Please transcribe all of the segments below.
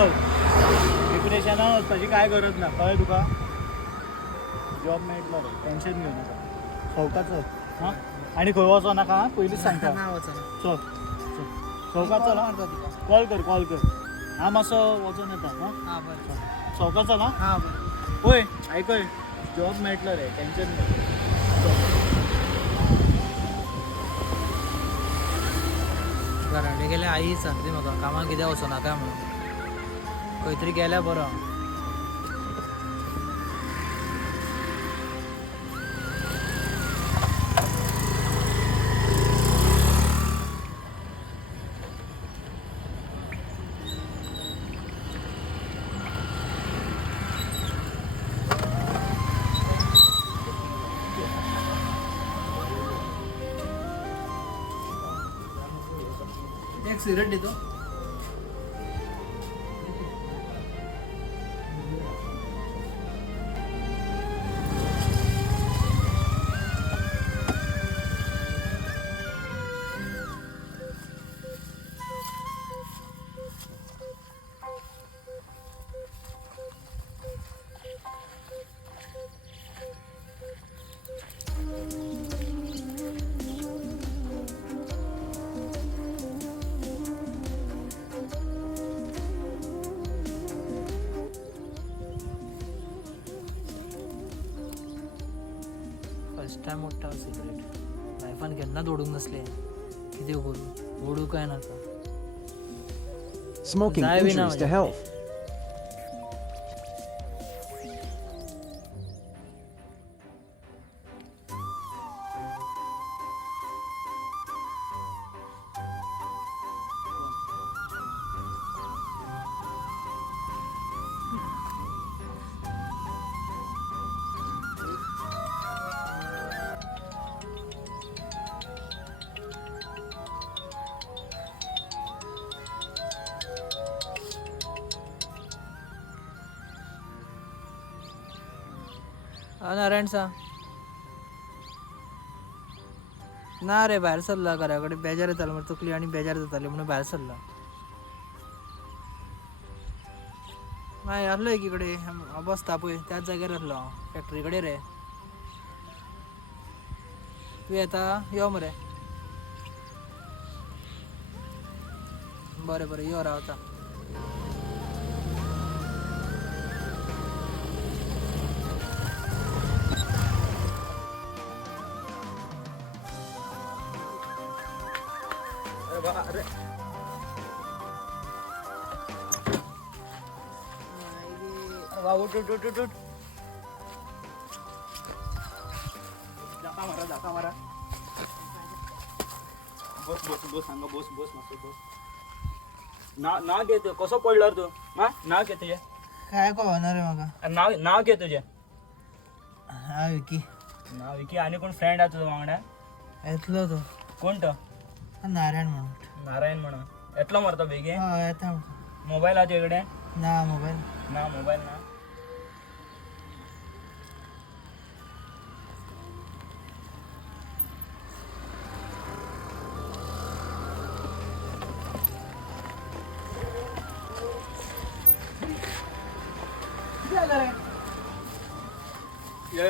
चल डिप्रेशनान वचपाची काय गरज ना कळ्ळें तुका जॉब मेळटलो रे टेन्शन घेऊ नका सवका चल हां आनी खंय वचो नाका हां पयलींच सांगता चल सवका चल हां कॉल कर हांव मातसो वचून येता हां सवका चल हां पळय आयकय जॉब मेळटलो रे टेन्शन घेऊ घराकडे गेले आई सांगली म्हाका कामाक कित्याक वचो नाका म्हणून खंय तरी गेल्या बरो एक सिगरेट देतो फर्स्ट टाइम ओडटा सिगरेट लायफान केन्नाच ओडूंक नसलें कितें करूं ओडू काय नाका Smoking Dive in injuries now, to yeah. health. Narayan सा ना रे भायर सरला घरा कडेन बेजार येतालो म्हण तकली आनी बेजार जाताली म्हणून भायर सरला मागीर आसलो एकी कडेन हांव बसता पळय त्याच जाग्यार आसलो हांव फॅक्टरी कडेन रे तूं येता यो मरे बरें बरें यो रावता अरे वा उठ जाका मारा बस हांगा बस मातसो बस नाव घे तू कसो पडलो तू हा नाव घे तुझे काय कळना रे म्हाका नाव घे तुझे हांव विकी नाव विकी आनी कोण फ्रेंड आहा तुजो वांगडा येतलो तो कोण तो नारायण म्हणून नारायण म्हणून येतलो मरतो बेगीन हय येता मोबाईल हा तुजे कडेन ना मोबायल ना मोबाईल ना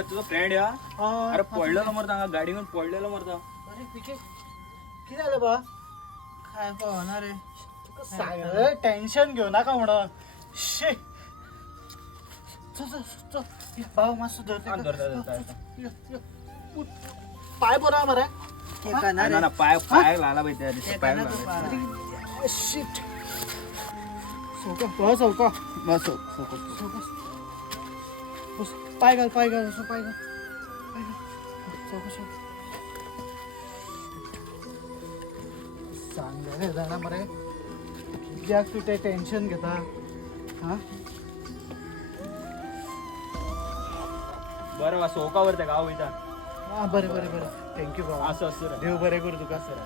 तुझा फ्रेंड या अरे पडलेलो मरता हांगा गाडी घेऊन पडलेलो मरता अरे पिके कितें जालें बा काय कळना रे तुका सांगलें टेन्शन घेऊ नाका म्हणून शी भाव मातसो पाय बरो मरे ना पाय लागला पाय शिट चौका बस पाय घाल असं पाय घाल सांगले जाणा मरे कित्याक तूं तें टेन्शन घेता हा बरें वा सोका वर तेका हांव वयता बरें थँक्यू बाबा असो देव बरें करूं तुका सर